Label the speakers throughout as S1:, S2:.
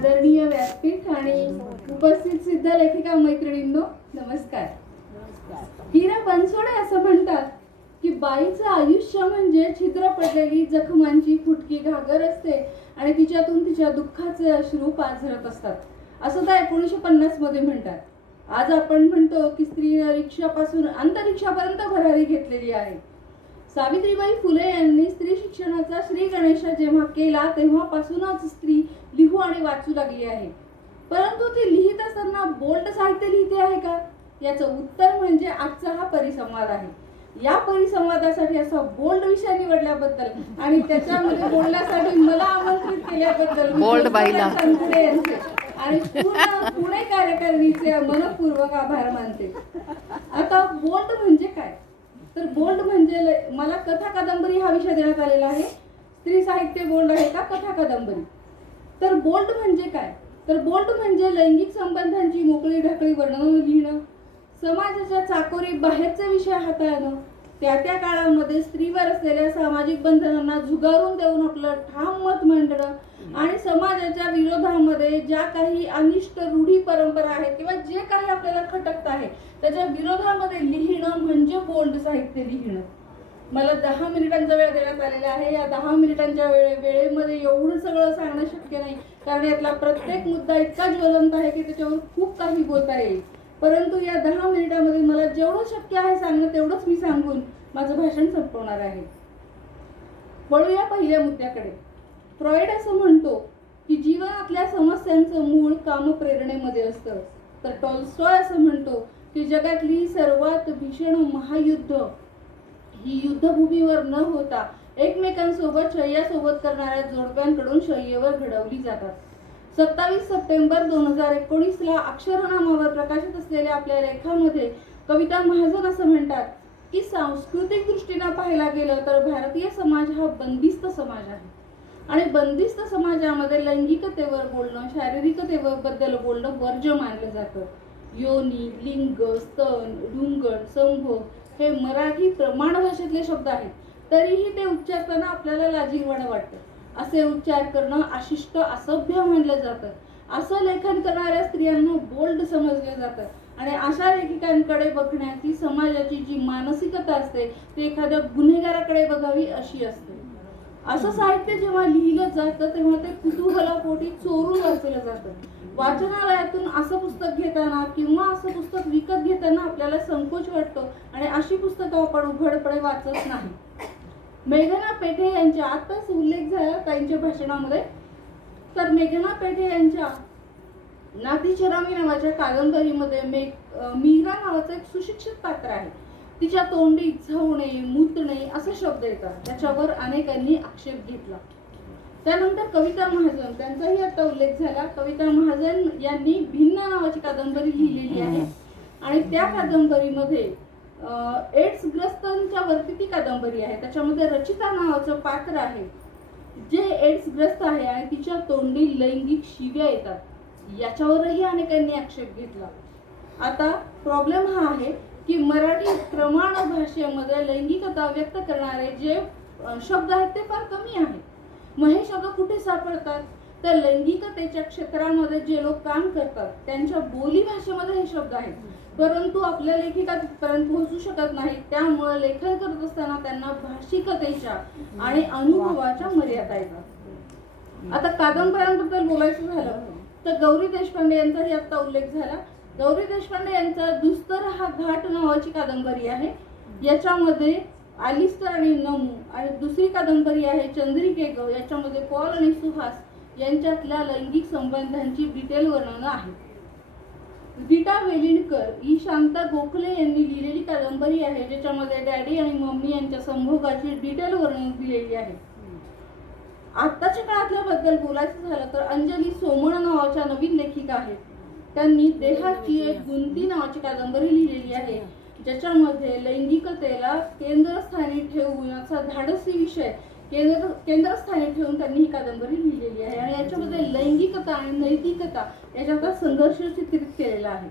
S1: आदरणीय व्यासपीठ आणि उपस्थित सिद्ध लेखिका मैत्रिणींनो नमस्कार. हिरा बनसोडे असं म्हणतात की बाईचं आयुष्य म्हणजे छिद्र पडलेली जखमांची फुटकी घागर असते आणि तिच्यातून तिच्या दुःखाचे अश्रू पाझरत असतात. असं त्या एकोणीसशे पन्नासमध्ये म्हणतात. आज आपण म्हणतो की स्त्रीनं रिक्षापासून अंतरिक्षापर्यंत भरारी घेतलेली आहे. सावित्रीबाई फुले यांनी शिक्षणाचा श्री गणेश जेव्हा केला तेव्हापासूनच स्त्री लिहू आणि वाचू लागली आहे. परंतु ती लिहित असताना बोल्ड साहित्य लिहिते आहे का? याचं उत्तर म्हणजे आजचा हा परिसंवाद आहे. या परिसंवादासाठी असा बोल्ड विषय निवडल्याबद्दल आणि त्याच्यामध्ये बोलण्यासाठी मला आमंत्रित केल्याबद्दल
S2: Bold बाईला.
S1: आणि पुणे कार्यकारिणीचे मनपूर्वक आभार मानते. आता बोल्ड म्हणजे तर बोल्ड म्हणजे मला कथा कादंबरी हा विषय देण्यात आलेला आहे. स्त्री साहित्य बोल्ड आहे का कथा कादंबरी? तर बोल्ड म्हणजे काय? तर बोल्ड म्हणजे लैंगिक संबंधांची मोकळी ढाकळी वर्णन लिहिणं समाजाच्या चाकोरी बाहेरचे विषय हाताळणं त्या त्या काळामध्ये स्त्रीवर असलेल्या सामाजिक बंधनांना झुगारून देऊन आपलं ठाम मत मांडणं आणि समाजाच्या विरोधामध्ये ज्या काही अनिष्ट रूढी परंपरा आहेत किंवा जे काही आपल्याला खटकत आहे त्याच्या विरोधामध्ये लिहिणं म्हणजे बोल्ड साहित्य लिहिणं. मला दहा मिनिटांचा वेळ देण्यात आलेला आहे. या दहा मिनिटांच्या वेळे वेळेमध्ये एवढं सगळं सांगणं शक्य नाही. कारण यातला प्रत्येक मुद्दा इतका ज्वलंत आहे की त्याच्यावर खूप काही बोलता येईल परंतु या दहा मिनिटामध्ये मला जेवढं शक्य आहे सांगणं तेवढंच मी सांगून माझं भाषण संपवणार आहे. वळूया पहिल्या मुद्द्याकडे. फ्रॉइड असं म्हणतो की जीवनातल्या समस्यांचं मूळ कामप्रेरणेमध्ये असतं. तर टॉलस्टॉय असं म्हणतो की जगातली सर्वात भीषण महायुद्ध ही युद्धभूमीवर न होता एकमेकांसोबत शय्यासोबत करणाऱ्या जोडप्यांकडून शय्येवर घडवली जातात. सत्तावीस सप्टेंबर दोन हजार एकोणीसला अक्षरनामावर प्रकाशित असलेल्या आपल्या लेखामध्ये कविता महाजन असं म्हणतात की सांस्कृतिक दृष्टीनं पाहायला गेलं तर भारतीय समाज हा बंदिस्त समाज आहे. आणि बंदिस्त समाजामध्ये लैंगिकतेवर बोलणं शारीरिकतेवर बद्दल बोलणं वर्ज्य मानलं जातं. योनी लिंग स्तन ढुंगण संभोग हे मराठी प्रमाण भाषेतले शब्द आहेत. तरीही ते उच्चारताना आपल्याला लाजीरवाणं वाटतं. असे उच्चार करणं अशिष्ट असभ्य मानलं जातं. असं लेखन करणाऱ्या स्त्रियांना बोल्ड समजलं जातं. आणि अशा लेखिकांकडे बघण्याची समाजाची जी मानसिकता असते ती एखाद्या गुन्हेगाराकडे बघावी अशी असते. असं साहित्य जेव्हा लिहिलं जातं तेव्हा ते कुतूहलापोटी चोरून वाचलं जातं. वाचनालयातून असं पुस्तक घेताना किंवा असं पुस्तक विकत घेताना आपल्याला संकोच वाटतो आणि अशी पुस्तकं आपण उघडपणे वाचत नाही. मेघना पेठे यांच्या आताच उल्लेख झाला त्यांच्या भाषणामध्ये. तर मेघना पेठे यांच्या नातीचरामी नावाच्या कादंबरीमध्ये मेघ मीरा नावाचं एक सुशिक्षित पात्र आहे. तिच्या तोंडी झवणे मुतणे असे शब्द येतात. त्याच्यावर अनेकांनी आक्षेप घेतला. त्यानंतर कविता महाजन त्यांचाही आता उल्लेख झाला. कविता महाजन यांनी भिन्न नावाची कादंबरी लिहिलेली आहे. आणि त्या कादंबरीमध्ये एड्सग्रस्तांच्या वरती ती कादंबरी आहे. त्याच्यामध्ये रचिता नावाचं पात्र आहे जे एड्सग्रस्त आहे आणि तिच्या तोंडी लैंगिक शिव्या येतात. याच्यावरही अनेकांनी आक्षेप घेतला. आता प्रॉब्लेम हा आहे की मराठी प्रमाण भाषेमध्ये लैंगिकता व्यक्त करणारे जे शब्द आहेत ते फार कमी आहेत. मग हे शब्द कुठे सापडतात? तर लैंगिकतेच्या क्षेत्रामध्ये जे लोक काम करतात त्यांच्या बोली भाषेमध्ये हे शब्द आहेत. परंतु आपल्या लेखिका तिथपर्यंत पोहोचू शकत नाही त्यामुळे लेखन करत असताना त्यांना भाषिकतेच्या आणि अनुभवाच्या मर्यादा येतात. आता कादंबऱ्यांबद्दल बोलायचं झालं तर गौरी देशपांडे यांचाही आता उल्लेख झाला. गौरी देशपांडे यांचा दुस्तर हा घाट नावाची कादंबरी आहे. याच्यामध्ये आलिस्तर आणि नमू आणि दुसरी कादंबरी आहे चंद्रिके गौ याच्यामध्ये पॉल आणि सुहास यांच्यातल्या लैंगिक संबंधांची डिटेल वर्णनं आहेत. गीता वेलिणकर ही शांता गोखले यांनी लिहिलेली कादंबरी आहे ज्याच्यामध्ये डॅडी आणि मम्मी यांच्या संभोगाची डिटेल वर्णन दिलेली आहे. आत्ताच्या काळातल्या बद्दल बोलायचं झालं तर अंजली सोमण नावाच्या नवीन लेखिका आहेत. त्यांनी देहाची एक गुंती नावाची कादंबरी लिहिलेली आहे ज्याच्यामध्ये लैंगिकतेला केंद्रस्थानी ठेवण्याचा धाडसी विषय केंद्र केंद्रस्थानी ठेवून त्यांनी ही कादंबरी लिहिलेली आहे. आणि याच्यामध्ये लैंगिकता आणि नैतिकता याच्यावर संघर्ष चित्रित केलेला आहे.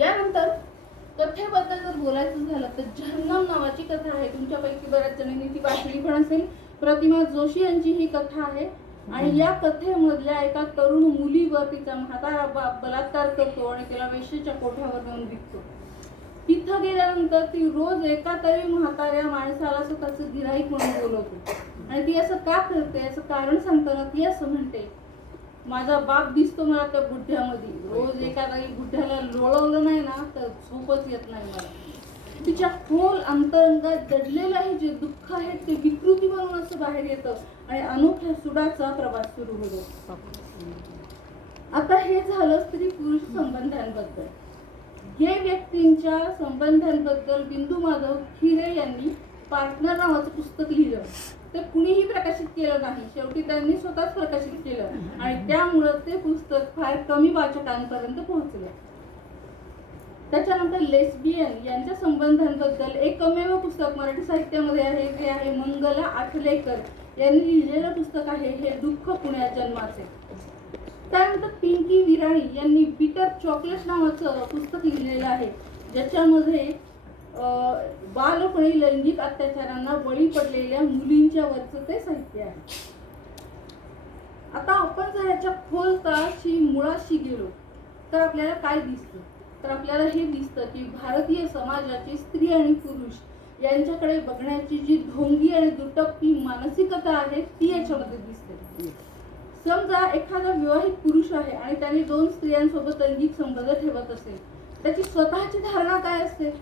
S1: यानंतर कथेबद्दल जर बोलायचं झालं तर जहन्नम नावाची कथा आहे. तुमच्यापैकी बऱ्याच जणांनी ती वाचली पण असेल. प्रतिमा जोशी यांची ही कथा आहे. आणि या कथेमधल्या एका तरुण मुलीवर तिचा म्हातारा बलात्कार करतो आणि तिला वेशेच्या कोठ्यावर जाऊन विकतो. तिथं गेल्यानंतर ती रोज एका तरी म्हाताऱ्या माणसाला स्वतःचं गिराईक म्हणून बोलवते. आणि ती असं का करते? याचं कारण सांगताना ती असं म्हणते माझा बाप दिसतो मला त्या बुड्ढ्यामध्ये रोज एका तरी बुड्ढ्याला लोळवलं नाही ना तर झोपच येत नाही मला. तिच्या खोल अंतरंगात दडलेलं आहे जे दुःख आहे ते विकृती म्हणून असं बाहेर येतं आणि अनोख्या सुडाचा प्रवास सुरू होतो. आता हे झालं स्त्री पुरुष संबंधांबद्दल. हे व्यक्तींच्या संबंधांबद्दल बिंदू माधव खिरे यांनी पार्टनर नावाचं पुस्तक लिहिलं. ते कुणीही प्रकाशित केलं नाही. शेवटी त्यांनी स्वतःच प्रकाशित केलं. आणि त्यामुळं ते पुस्तक फार कमी वाचकांपर्यंत पोहोचलं. त्याच्यानंतर लेस्बियन यांच्या संबंधांबद्दल एकमेव पुस्तक मराठी साहित्यामध्ये आहे. ते आहे मंगला आठलेकर. यांनी लिहिलेलं पुस्तक आहे हे दुःख पुण्यात जन्माचे. त्यानंतर पिंकी विराणी यांनी बिटर चॉकलेट नावाचं पुस्तक लिहिलेलं आहे. ज्याच्यामध्ये बालपणी लैंगिक अत्याचारांना बळी पडलेल्या मुलींच्या वरचं ते साहित्य आहे. आता आपण जर ह्याच्या खोल तळाशी मुळाशी गेलो तर आपल्याला काय दिसतं? तर आपल्याला हे दिसतं की भारतीय समाजाची स्त्री आणि पुरुष यांच्याकडे बघण्याची जी ढोंगी आणि दुटप्पी मानसिकता आहे ती याच्यामध्ये दिसते. समजा एखादा विवाहित पुरुष आहे आणि त्याने दोन स्त्रियांसोबत लैंगिक संबंध ठेवत असेल त्याची स्वतःची धारणा काय असते?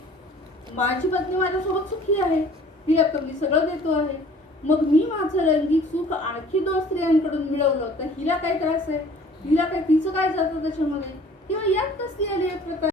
S1: माझी पत्नी माझ्यासोबत सुखी आहे ती रक्कम मी सगळं देतो आहे. मग मी माझं लैंगिक सुख आणखी दोन स्त्रियांकडून मिळवलं तर हिला काय त्रास आहे? हिला काय तिचं काय जातं त्याच्यामध्ये? किंवा यात कसली आली आहे प्रकार?